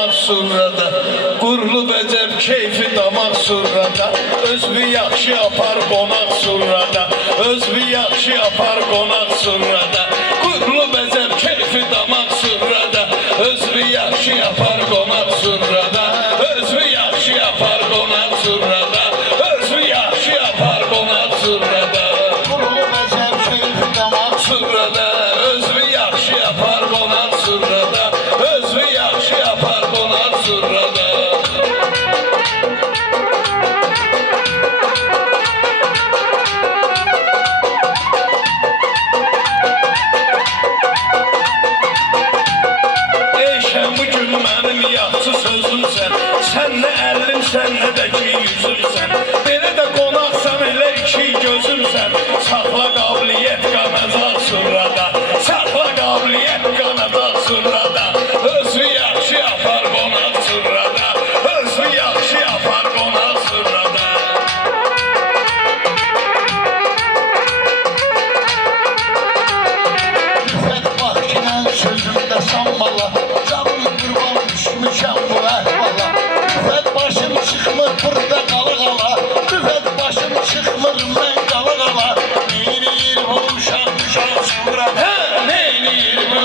damaq surrada, qurlu bəcər keyfi damaq surrada, özü yaxşı apar qonaq surrada, özü yaxşı apar qonaq surrada, qurlu bəcər keyfi damaq surrada, özü yaxşı apar qonaq surrada, özü yaxşı apar qonaq surrada, özü yaxşı apar qonaq surrada, Qurlu bəcər keyfi damaq surrada, özü yaxşı apar qonaq surrada, özü yaxşı apar qonaq surrada. Eyşən bu gün mənim yaxşı sözümsən, sən nə əllim, sən nə də ki yüzümsən, belə də qonaqsan, elə iki gözümsən, saxla qabiliyyət qanacaq surrada, saxla qabiliyyət qanacaq surrada, özü yaxşı apar qonaq surrada, özü yaxşı apar qonaq surrada. Rüfət Bakı'nın sözümdə sanmala, canım qurban düşmüşəm bu əhvala. Rüfət başım çıxmır burada qala qala, rüfət başım çıxmır mən qala qala. Neynir bu uşaq surrada, Hə, neynir bu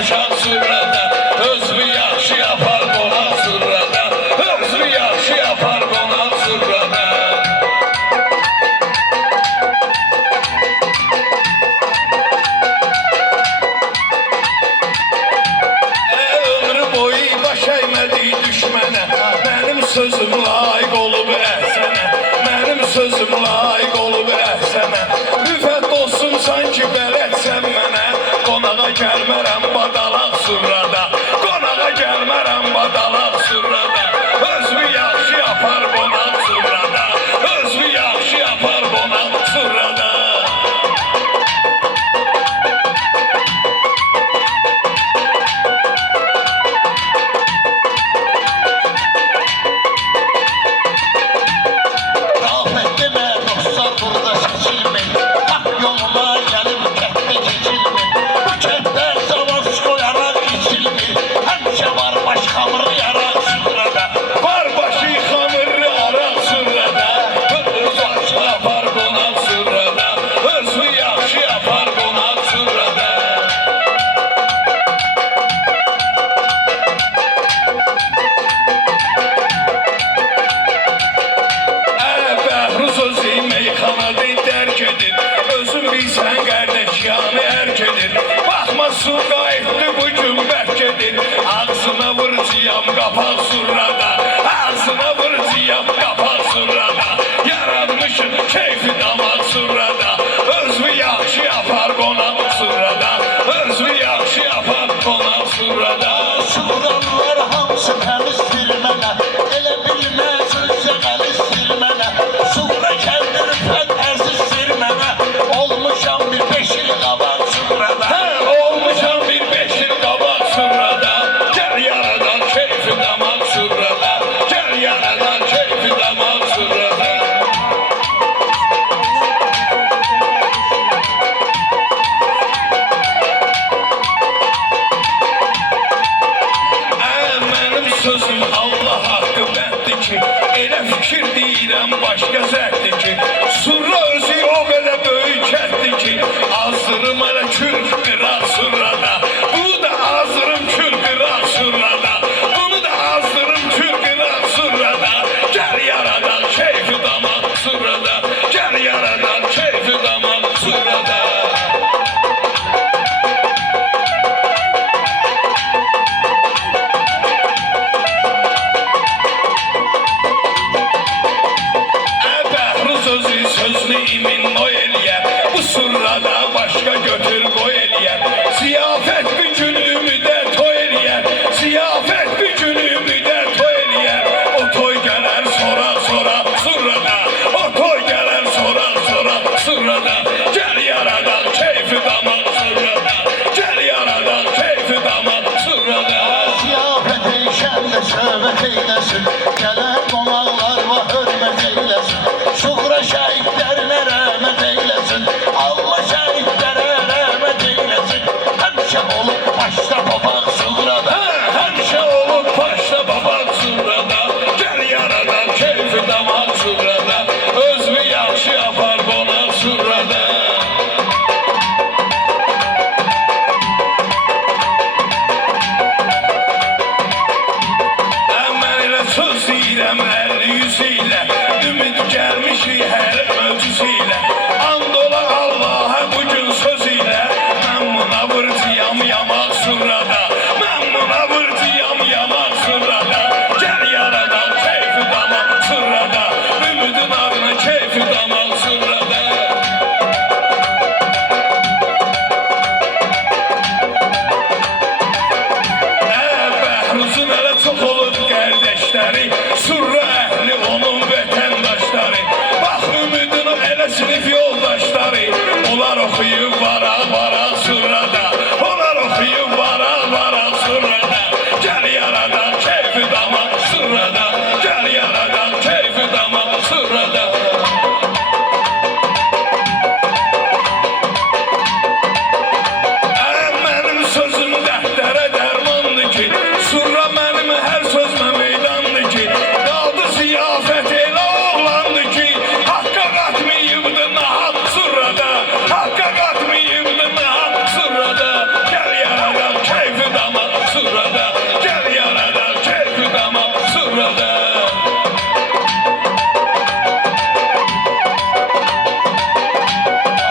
uşaq surrada, özü yaxşı apar qonaq surrada, özü yaxşı apar qonaq surrada. Ömrü boyu baş əymədi düşmənə, mənim sözüm layiq olub əhsənə, mənim sözüm layiq olub əhsənə. Rüfət olsun sanki bələdsən mənə, qonağa gəlmərəm badalaq surrada, qonağa gəlmərəm badalaq surrada, özü yaxşı apar qonaq surrada, özü yaxşı apar qonaq surrada. Rafət demə dostlar burada seçilmir, haq yoluna gəlib kənddə keçilmir. Bu kənddə zavaz qoyaraq içilmir, həmişə var baş xamırı yaraq surrada. Var başı xamırlı araq surrada, özü yaxşı apar qonaq surrada, özü yaxşı apar qonaq surrada. Bəhru sözü meyxanadı dərk edir, özün bilsən qardaş yanı ərk edir. Baxma su qayıtdı bu gün bərk edir, ağzına vurciyam qapaq surrada, ağzına vurciyam qapaq surrada. Yaratmışın keyfi damaq surrada, özü yaxşı apar qonaq surrada, özü yaxşı apar qonaq surrada. Sudanlar hamısı təmizdir mənə, elə bilmə sözcə qəlisdir mənə. Surra gəldi rüfət əzizdir mənə, olmuşam bir 5 il qabaq surrada. Hə, olmuşam bir 5 il qabaq surrada, gəl yaradan keyfi damaq surrada, gəl yaradan keyfi damaq surrada. Mənim sözüm Allah haqqı bənddir ki, elə fikir deyirəm başqa zərtdir ki, surra özü o qədər böyük kətdir ki, azdırım hələ kül qıraq surrada, bunu da azdırım kül qıraq surrada, bunu da azdırım kül qıraq surrada, gəl yaradan keyfi damaq surrada, gəl yaradan keyfi damaq surrada. Bəhru sözü sözlü imin o eləyər, bu surrada başqa götür qoy eləyər. Ziyafət bir gün ümidə toy eləyər, ziyafət bir gün ümidə toy eləyər. O toy gələr sonra sonra surrada, o toy gələr sonra sonra surrada. Gəl yaradan keyfi damaq surrada, gəl yaradan keyfi damaq surrada. Ziyafət eyşəndə söhbət eyləsin, gələn qonaqlar var hörmət eyləsin. Suğra şəhidlərinə rəhmət eyləsin, Allah şəhidlərə rəhmət eyləsin. Həmişə olub başda papaq suğrada, Həmişə olub başda Bəhruzun hələ çox olur qardaşları, Surra əhli onun vətəndaşları. Bax ümidini elə sinif yoldaşları, onlar oxuyub varaq Surrada, onlar oxuyub varaq Surrada. Gəl yaradan keyfi damaq Surrada, gəl yaradan keyfi damaq Surrada. Mənim sözüm dəftərə dərmandır ki, Surra mənim hər sözmə meydandır ki, qaldı ziyafət elə oğlandır ki, haqqa qatmayıbdı nahaq Surrada, haqqa qatmayıbdı nahaq Surrada. Gəl yaradan keyfi damaq Surrada, gəl yaradan keyfi damaq Surrada.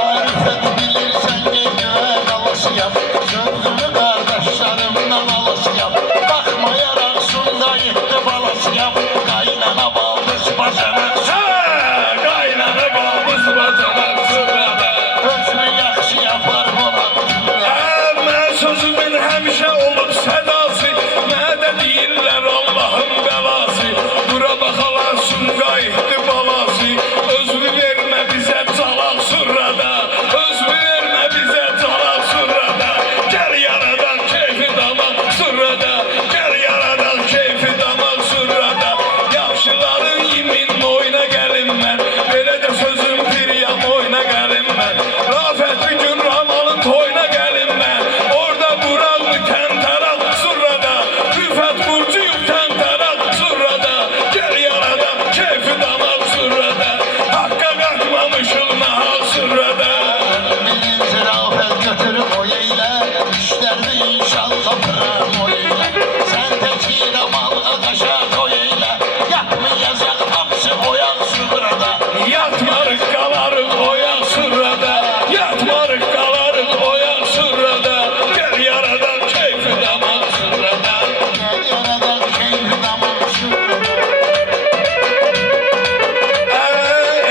Arifet bilirsen geliyor alasıyam, sözümü kardeşlerimden alasıyam. Bakmayarak sunda gitti balasıyam, kaynana baldız bacanak. Qaynana balbız bacanak Surrada. Özünü yaxşı yapar buna. Mən sözümün həmişə olub sədası, mənə də deyirlər Allahın bəlası. Bura baxalasın qayıtdı balası, özünü vermə bizə calaq Surrada, özünü vermə bizə calaq Surrada. Gəl yaradan keyfi damaq Surrada, gəl yaradan keyfi damaq Surrada. Yaxşıların yimin oyuna gəlin mən, belə də sözüm piriyam oyuna gəlin mən. Rafətli gün Ramalın toyuna gəlin mən, orada Buraklı təntaraq Surrada, Rüfət Burcuyub təntaraq Surrada. Gəl yaradan keyfi damaq Surrada, haqqa qatmamışıq nahaq Surrada. Birinci rafet götürüp o yeyle, işlerdi inşallah pıram o yeyle. Sen tekir amalga kaşa koy eyle, yapmayacak hamsi oyak Surrada. Yatmarıq qalarıq oyaq Surrada, yatmarıq qalarıq oyaq Surrada. Gəl yaradan keyfi damaq Surrada. Gel yaradan keyfi damak Surrada.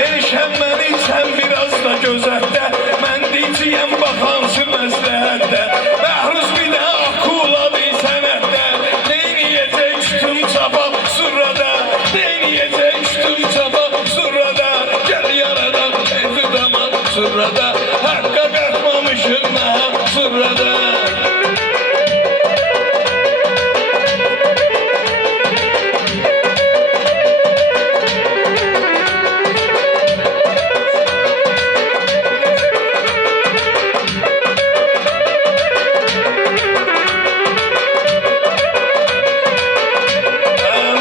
Eşən məni sən biraz da gözətdə, mən deyiciyəm baxansı məsləhətdə. Bəhruz bir də akuladı sənətdə, neyniyəcək üstüm çapaq Surrada, neyniyəcək üstüm çapaq Surrada. Gəl yaradan keyfi damaq Surrada, haqqa qatmamışıq nahaq Surrada.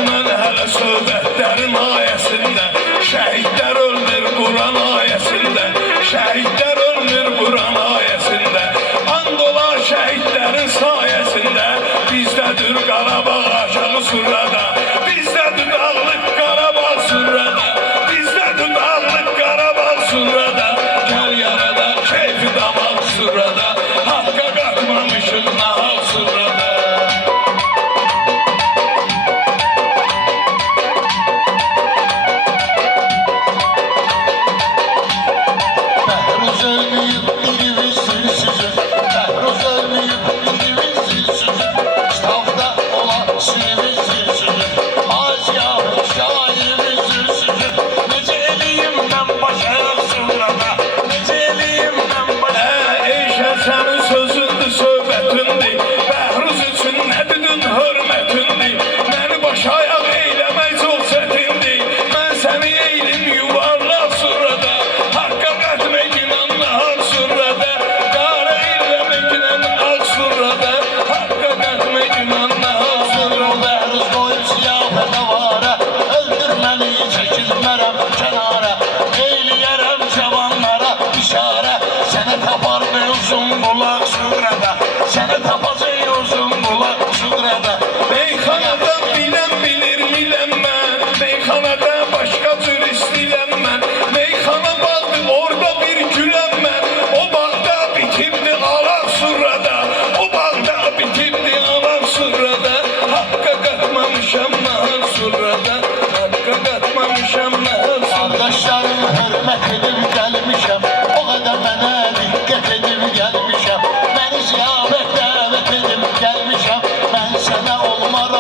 Mən hələ söhbətlərin ayəsində, şəhidlər ölmür Quran ayəsində, şəhidlər ölmür Quran ayəsində. And ola şəhidlərin sayəsində, bizdədir Qarabağ aşağı Surrada, bizdədir dağlıq Qarabağ Surrada, bizdədir dağlıq Qarabağ Surrada. Gəl yaradan keyfi damaq Surrada, haqqa qatmamışıq nahaq Surrada. Behruz ölmeyip birimiz sürüsüzüz, Behruz ölmeyip birimiz sürüsüzüz. Kitabda olan sürümüz sürüsüzüz, Aziyahın şairimiz sürüsüzüz. Nece eliyim ben başayak Surrada, nece eliyim ben başayak. Eşən sənin sözündür, söhbətindir, Bəhruz üçün nə dedin hörmətindir. Məni baş ayaq eyləmək çox çətindir, mən səni eylim yuvarlaq Surrada, haqqa qətmək inan nahaq Surrada. Qara eyləmək inan ağ Surrada, haqqa qətmək inan nahaq Surrada. Behruz koyup ziyafete vara, öldürmeni çekilmerem kenara. Eyleyerem cavanlara işare, seni tapar bir uzun kulak Surrada, seni tapacak uzun kulak Surrada. Meyxanada bilən bilir miləm mən, meyxanada başqa cür istiləm mən. Meyxana bağdı orada bir güləm mən, o bağda bitibdi alaq Surrada, o bağda bitibdi alaq Surrada. Haqqa qatmamışam nahaq Surrada, haqqa qatmamışam nahaq Surrada. Kardeşlerim hürmet edip gelmişem, o kadar bana dikkat edip gelmişem. Beni ziyafet davet edip gelmişem, ben sana olmar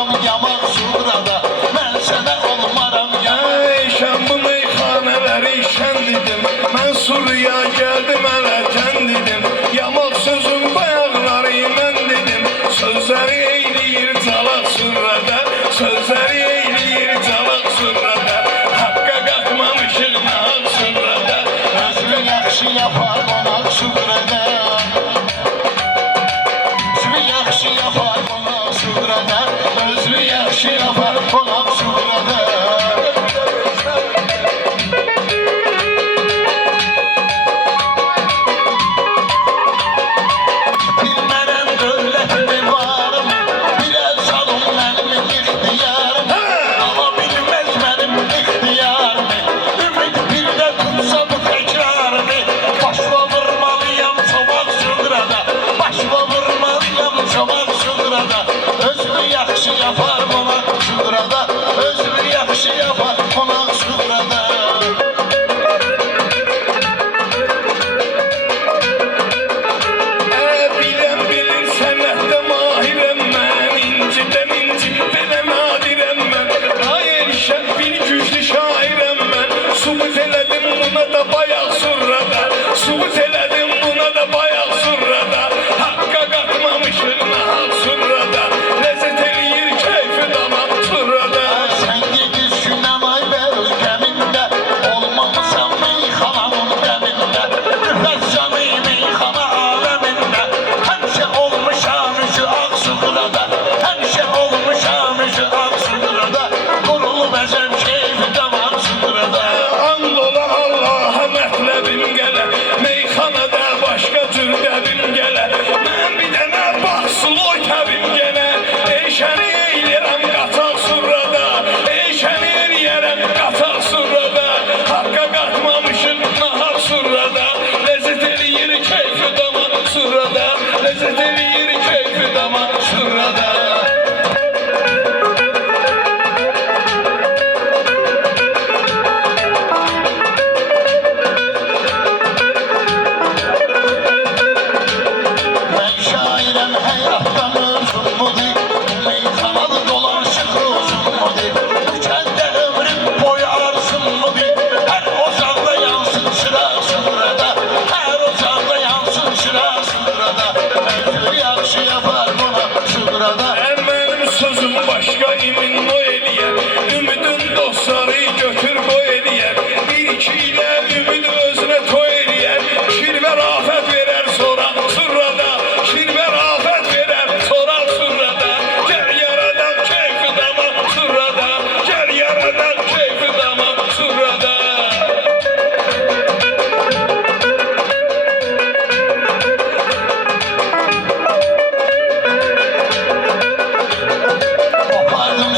özü yaxşı yapar qonaq suğrada. Bilmənəm dövlətimi varım, biraz salım mənim ixtiyarım. Ala bilməz mənim ixtiyarımı, ümid bir də tutsa bu təkrarımı. Başla vurmalıyam çomaq suğrada, başla vurmalıyam çomaq suğrada. Özünü yaxşı yapar qonaq suğrada, özünü yaxşı yapar qonaq suğrada. Bilen bilir sənətdə mahirəm mən, incidən inci belə nadirəm mən. Ay erişən bir güclü şairəm mən, subut elədim buna da bayaq surrada, subut elədim buna da bayaq surrada. Haqqa qatmamışıq nahaq surrada, ləzzət eləyir keyfi damaq surrada. Sen gecişinden ay bel geminde, olmamışsan meyxananın deminde. Rüfetcanı meyxana aleminde, hemşe olmuşam üzü Aksuğra'da, hemşe olmuşam üzü Aksuğra'da. Kurulu bezem keyfi damak Suğra'da. And ola Allah'a mətləbim gələ, meyxanada başqa cür dəbim gələ. Mən bir dənə baxsıloy təbim gələ, eşəni eyləyərəm qataq surrada, eşəni eləyərəm qataq surrada. Haqqa qatmamışıq nahaq surrada, ləzzət eləyir keyfi damaq surrada, ləzzət eləyir keyfi damaq surrada. Ben şairem həyatdan özüm mudir, bu meyxanalı dolaşıq uzun mudir. Üçəndə ömrüm boyu arzum mudir, hər ocaqda yansın çıra Suğra'da, hər ocaqda yansın çıra Suğra'da. Özü yaxşı yapar qonaq Suğra'da. Mənim sözüm başqa imin o eləyər, ümidin dostları götür qoy eləyər. Bir iki ilə ümid özünə toy eləyər, şirvər afət verər sonra surrada, şirvər afət verər sonra surrada. Gəl yaradan keyfi damaq surrada, gəl yaradan keyfi damaq surrada. Kopardım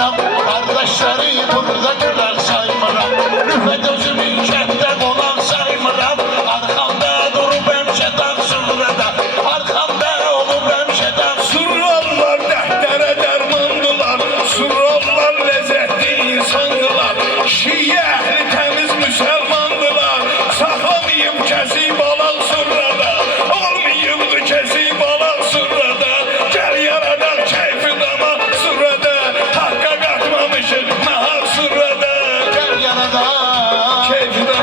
saymıram. Kardeşleri burada günah saymıram. Rüfet özümü kəndə qonaq saymıram. Arxamda durub həmşədən sürrədə. Arxamda olub həmşədən Surrallar dəhtərə dərmandılar, surrallar ləzzətli insandılar. Şiyə əhli təmiz müsəlmandılar, saxlamayıb kəsi balaq surrada, olmayıbdı kəsi balaq surrada. Gəl yaradaq keyfi damaq surrada, haqqa qatmamışıq nahaq surrada. Gəl yanada Keyfi damaq